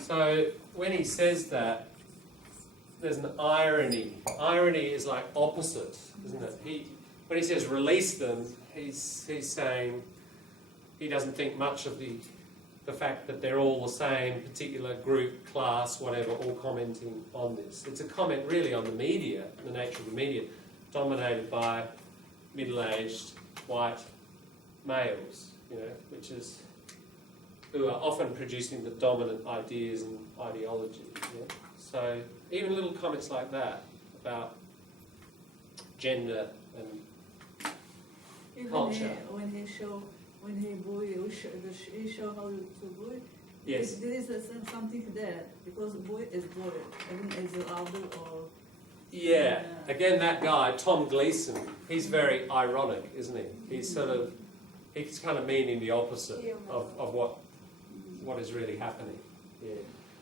So when he says that, there's an irony. Irony is like opposite, isn't it? When he says release them, he's saying he doesn't think much of the fact that they're all the same particular group, class, whatever, all commenting on this. It's a comment really on the media, the nature of the media, dominated by middle-aged white males, who are often producing the dominant ideas and ideology. So even little comments like that about gender and culture. When he boy, he show how to boy. Yes. There is something there because boy is boy, even as older or. Yeah. Again, that guy Tom Gleeson, he's very ironic, isn't he? He's kind of meaning the opposite of what is really happening. Yeah.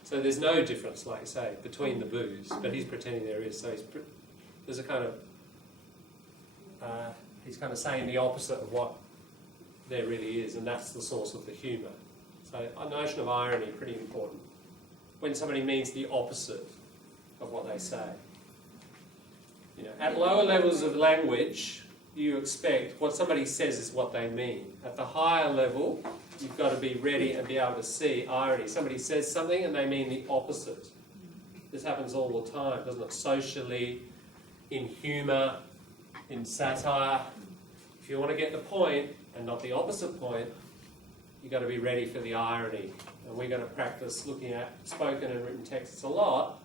So there's no difference, like you say, between the boos, but he's pretending there is. So there's a kind of he's kind of saying the opposite of what there really is, and that's the source of the humour. So a notion of irony is pretty important. When somebody means the opposite of what they say. At lower levels of language, you expect what somebody says is what they mean. At the higher level, you've got to be ready and be able to see irony. Somebody says something and they mean the opposite. This happens all the time, doesn't it? Socially, in humour, in satire. If you want to get the point and not the opposite point, you've got to be ready for the irony. And we're going to practice looking at spoken and written texts a lot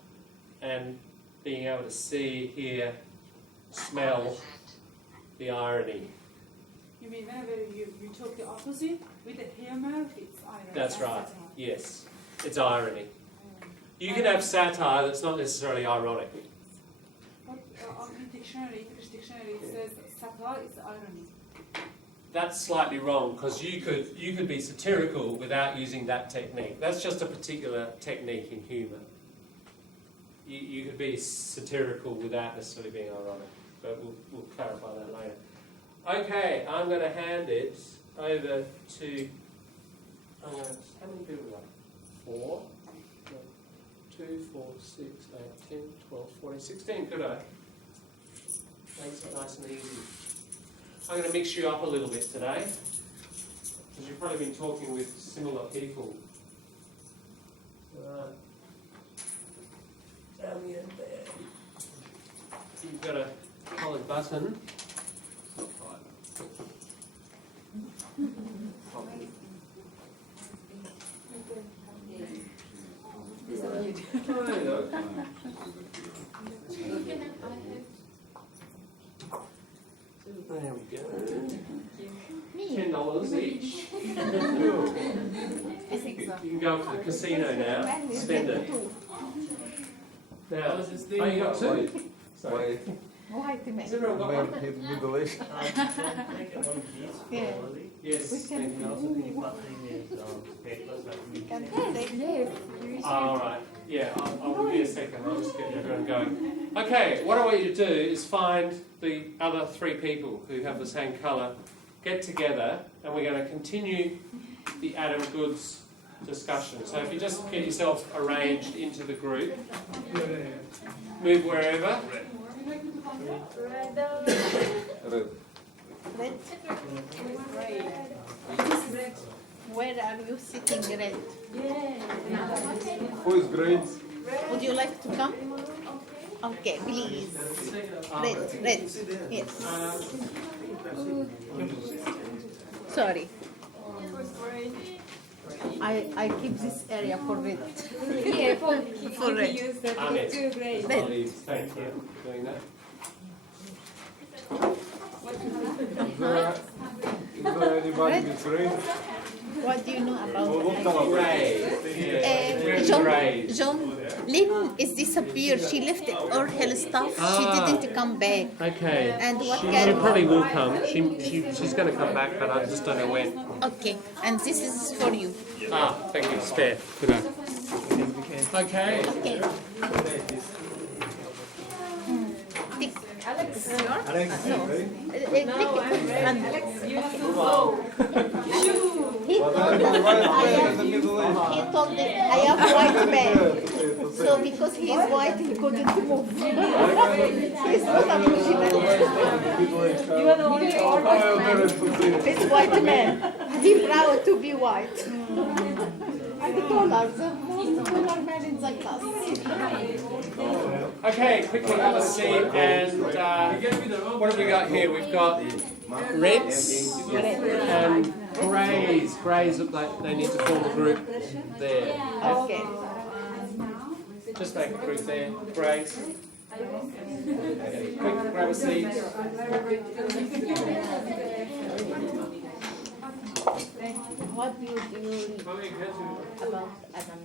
and being able to see, hear, smell the irony. You mean whenever you talk the opposite with the humor, it's irony? That's right, yes. It's irony. You can have satire that's not necessarily ironic. But on the dictionary, English dictionary, it says satire is irony. That's slightly wrong because you could be satirical without using that technique. That's just a particular technique in humour. You could be satirical without necessarily being ironic, but we'll clarify that later. Okay, I'm going to hand it over to, how many people are there? 4? 2, 4, 6, 8, 10, 12, 14, 16, could I? Makes it nice and easy. I'm going to mix you up a little bit today, because you've probably been talking with similar people. Down the end there. You've got a collared button. There we go. $10 each. I think so. You can go to the casino now, spend it. Now, you got 2? Sorry. Has everyone got one? Yeah. Yes. Thank you. All right. Yeah, I'll give you a second. I'll just get everyone going. Okay, what I want you to do is find the other 3 people who have the same colour, get together, and we're going to continue the Adam Goods discussion. So if you just get yourself arranged into the group, move wherever. Where are you sitting, Red? Who is great? Would you like to come? Okay, please. Red. Yes. Sorry. I keep this area for Red. Yeah, For Red. use that. Ahmed. Too great. Thank you for doing that. Is there anybody with great? What do you know about What color? Ray. John, Lynn is disappeared. She left all her stuff. She didn't come back. Okay. And what She can... probably will come. She's going to come back, but I just don't know when. Okay, and this is for you. Thank you. Spare. Good night. Okay. Okay. Alex, No. Click it. you have to go. Shoo. He told them, he told them, I am white man. So because he is white, he couldn't move. He's not a Muslim. You are the only old man. He's white man. He's proud to be white. And the taller, the most taller man in the class. Okay, quickly have a seat and what have we got here? We've got reds and greys. Greys look like they need to form a group there. Okay. Just make a group there. Greys. Okay, quick, grab a seat. What do you read about Adam?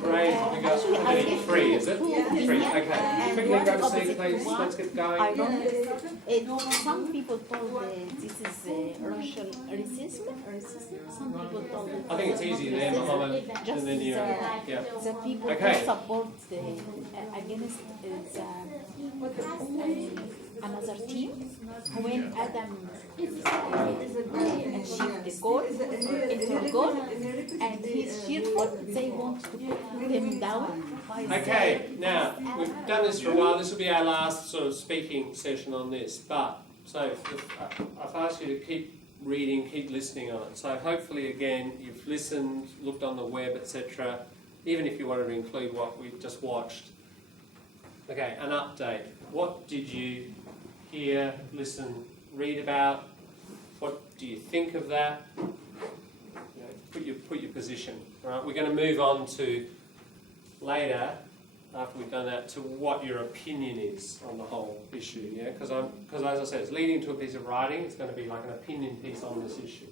Greys, we got three, is it? Three, okay. Quickly grab a seat, please. Let's get going. Some people told this is racial racism. Some people told I think it's easy there, Mohammed, just and then you, yeah. the people Okay. who support against another team. When Adam achieved the goal, into goal, and he's cheerful, they want to put him down. Okay, now, we've done this for a while. This will be our last sort of speaking session on this. But, so, I've asked you to keep reading, keep listening on it. So hopefully, again, you've listened, looked on the web, etc. Even if you wanted to include what we've just watched. Okay, an update. What did you hear, listen, read about? What do you think of that? You know, put your position. All right, we're going to move on to later, after we've done that, to what your opinion is on the whole issue. Yeah, because as I said, it's leading to a piece of writing. It's going to be like an opinion piece on this issue.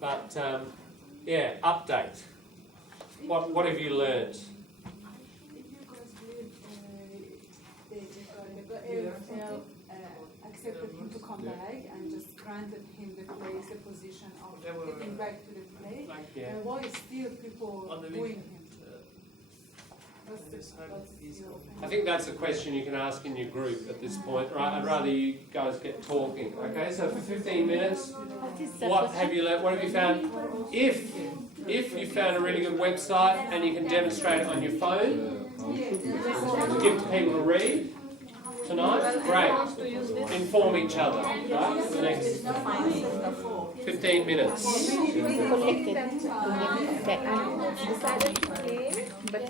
But yeah, update. What have you learned? Accepted him to come back and just granted him the place, the position of getting back to the play. Yeah. And why still people doing him? I think that's a question you can ask in your group at this point, right? I'd rather you guys get talking. Okay, so for 15 minutes, what have you learned? What have you found? If you found a really good website and you can demonstrate it on your phone, give to people to read tonight, great. Inform each other, right? For the next 15 minutes. Collected to him back.